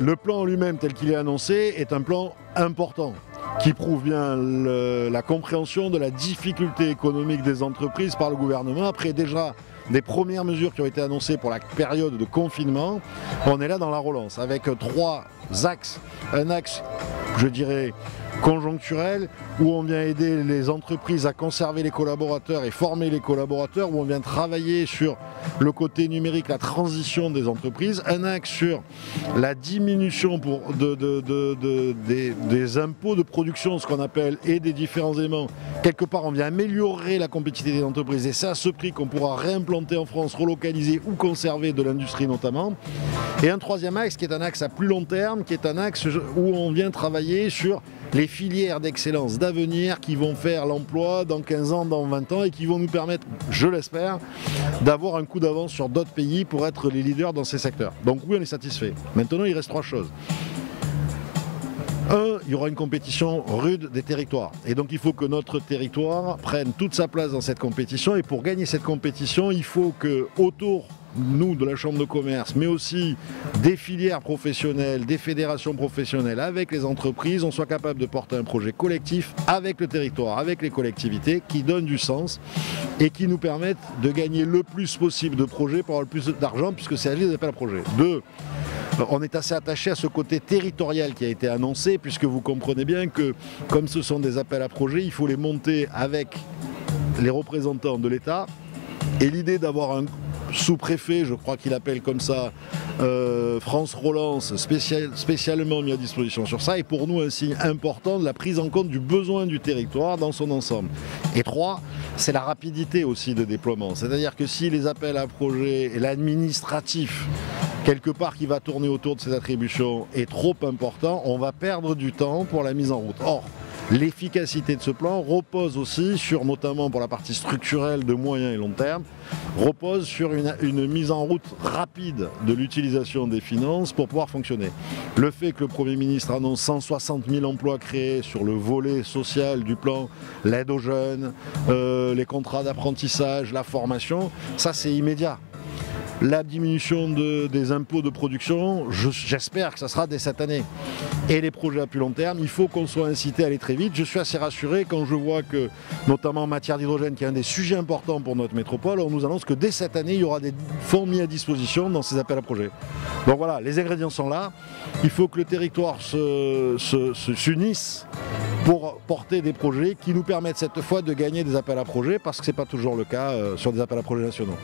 Le plan en lui-même tel qu'il est annoncé est un plan important qui prouve bien la compréhension de la difficulté économique des entreprises par le gouvernement. Après déjà des premières mesures qui ont été annoncées pour la période de confinement, on est là dans la relance avec 3 axes. Un axe, je dirais, conjoncturel, où on vient aider les entreprises à conserver les collaborateurs et former les collaborateurs, où on vient travailler sur le côté numérique, la transition des entreprises. Un axe sur la diminution des impôts de production, ce qu'on appelle, et des différents éléments. Quelque part, on vient améliorer la compétitivité des entreprises, et c'est à ce prix qu'on pourra réimplanter en France, relocaliser ou conserver de l'industrie notamment. Et un troisième axe qui est un axe à plus long terme, qui est un axe où on vient travailler sur les filières d'excellence d'avenir qui vont faire l'emploi dans 15 ans, dans 20 ans et qui vont nous permettre, je l'espère, d'avoir un coup d'avance sur d'autres pays pour être les leaders dans ces secteurs. Donc oui, on est satisfait. Maintenant, il reste 3 choses. Il y aura une compétition rude des territoires. Et donc il faut que notre territoire prenne toute sa place dans cette compétition. Et pour gagner cette compétition, il faut que autour nous, de la Chambre de commerce, mais aussi des filières professionnelles, des fédérations professionnelles, avec les entreprises, on soit capable de porter un projet collectif avec le territoire, avec les collectivités, qui donne du sens et qui nous permettent de gagner le plus possible de projets pour avoir le plus d'argent, puisque c'est des appels à projets. 2. On est assez attaché à ce côté territorial qui a été annoncé, puisque vous comprenez bien que, comme ce sont des appels à projets, il faut les monter avec les représentants de l'État. Et l'idée d'avoir un sous-préfet, je crois qu'il appelle comme ça, France Relance, spécialement mis à disposition sur ça, est pour nous un signe important de la prise en compte du besoin du territoire dans son ensemble. Et 3, c'est la rapidité aussi de déploiement. C'est-à-dire que si les appels à projets et l'administratif, quelque part qui va tourner autour de ces attributions, est trop important, on va perdre du temps pour la mise en route. Or, l'efficacité de ce plan repose aussi sur, notamment pour la partie structurelle de moyen et long terme, repose sur une mise en route rapide de l'utilisation des finances pour pouvoir fonctionner. Le fait que le Premier ministre annonce 160 000 emplois créés sur le volet social du plan, l'aide aux jeunes, les contrats d'apprentissage, la formation, ça c'est immédiat. La diminution des impôts de production, j'espère que ça sera dès cette année. Et les projets à plus long terme, il faut qu'on soit incité à aller très vite. Je suis assez rassuré quand je vois que, notamment en matière d'hydrogène, qui est un des sujets importants pour notre métropole, on nous annonce que dès cette année, il y aura des fonds mis à disposition dans ces appels à projets. Donc voilà, les ingrédients sont là. Il faut que le territoire s'unisse pour porter des projets qui nous permettent cette fois de gagner des appels à projets, parce que ce n'est pas toujours le cas sur des appels à projets nationaux.